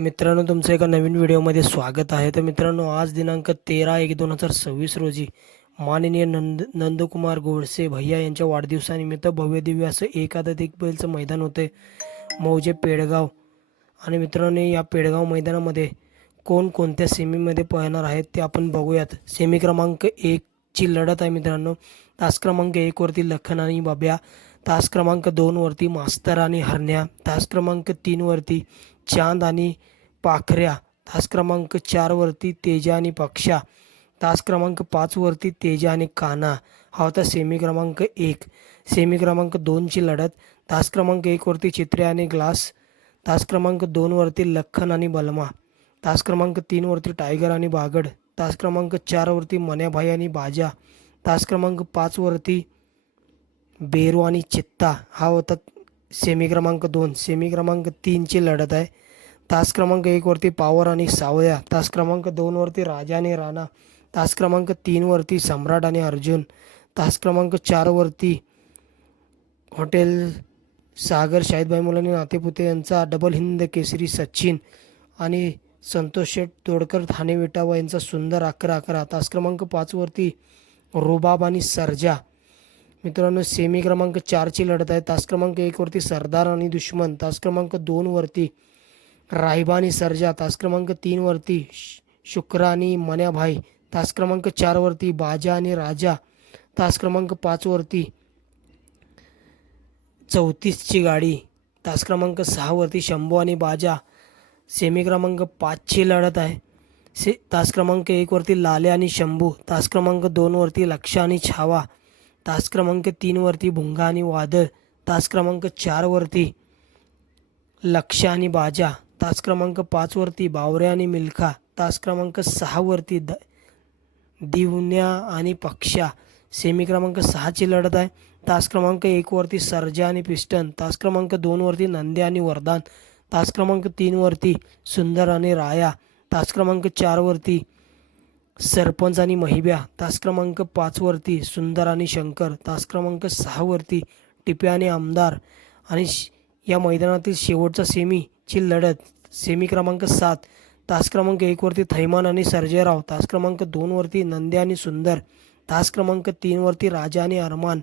मित्रांनो तुमचं एका नवीन व्हिडिओमध्ये स्वागत आहे. तर मित्रांनो आज दिनांक तेरा एक दोन हजार सव्वीस रोजी माननीय नंद नंदकुमार गोडसे भैया यांच्या वाढदिवसानिमित्त भव्यदिव्य असं एकाधिक बैलचं मैदान होते मौजे पेडगाव. आणि मित्रांनो या पेडगाव मैदानामध्ये कोण कोणत्या सेमीमध्ये पळणार आहेत ते आपण बघूयात. सेमी क्रमांक एकची लढत आहे मित्रांनो. तास क्रमांक एकवरती लखन आणि बाब्या. तास क्रमांक दोनवरती मास्तर आणि हरण्या तास क्रमांक तीनवरती चांद आणि पाखऱ्या तास क्रमांक चारवरती तेजा आणि पक्षा तास क्रमांक पाचवरती तेजा आणि काना हा होता सेमी क्रमांक एक. सेमी क्रमांक दोनची लढत. तास क्रमांक एकवरती चित्रे आणि ग्लास. तास क्रमांक दोनवरती लखन आणि बलमा. तास क्रमांक तीनवरती टायगर आणि बागड. तास क्रमांक चारवरती मन्याभाई आणि बाजा. तास क्रमांक पाचवरती बेरू आणि चित्ता हा होता सेमी क्रमांक दोन. सेमी क्रमांक तीनची लढत आहे. तास क्रमांक एकवरती पावर आणि सावया. तास क्रमांक दोनवरती राजा आणि राणा. तास क्रमांक तीनवरती सम्राट आणि अर्जुन. तास क्रमांक चारवरती हॉटेल सागर शाहिदभाई मुलानी नातेपुते यांचा डबल हिंद केसरी सचिन आणि संतोष शेठ तोडकर ठाणे विटावा यांचा सुंदर अकरा अकरा. तास क्रमांक पाचवरती रुबाब आणि सर्जा. मित्रांनो सेमी क्रमांक चारची लढत आहे. तास क्रमांक एकवरती सरदार आणि दुश्मन तास क्रमांक दोनवरती राहिबा आणि सर्जा तास क्रमांक तीनवरती श- शुक्रा आणि मन्याभाई तास क्रमांक चारवरती बाजा आणि राजा तास क्रमांक पाचवरती चौतीसची गाडी तास क्रमांक सहावरती शंभू आणि बाजा. सेमी क्रमांक पाचची लढत आहे. से तास क्रमांक एकवरती लाले आणि शंभू तास क्रमांक दोनवरती लक्ष आणि छावा. तास क्रमांक तीनवरती भुंगा आणि वादळ तास क्रमांक चारवरती लक्ष आणि बाजा तास क्रमांक पाचवरती बावऱ्या आणि मिल्खा तास क्रमांक सहावरती द दिवण्या आणि पक्षा सेमी क्रमांक सहाची लढत आहे. तास क्रमांक एकवरती सर्जा आणि पिस्टन तास क्रमांक दोनवरती नंद्या आणि वरदान तास क्रमांक तीनवरती सुंदर आणि राया तास क्रमांक चारवरती सरपंच आणि महिब्या तास क्रमांक पाचवरती सुंदर आणि शंकर तास क्रमांक सहावरती टिप्या आणि आमदार आणि श- या मैदानातील शेवटचा सेमीची लढत. सेमी क्रमांक सात तास क्रमांक एकवरती थैमान आणि सर्जेराव तास क्रमांक दोनवरती नंद्या आणि सुंदर तास क्रमांक तीनवरती राजा आणि अरमान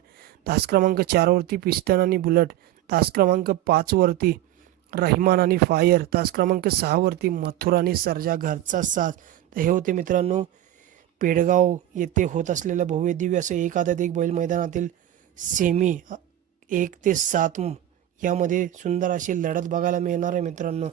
तास क्रमांक चारवरती पिस्टन आणि बुलट तास क्रमांक पाचवरती रहिमान आणि फायर तास क्रमांक सहावरती मथुर आणि सर्जा घरचा साथ तर हे होते मित्रांनो पेडगाव येथे होत असलेलं भव्य दिव्य असं एकादात एक बैल मैदानातील सेमी एक ते सात यामध्ये सुंदर अशी लढत बघायला मिळणार आहे मित्रांनो.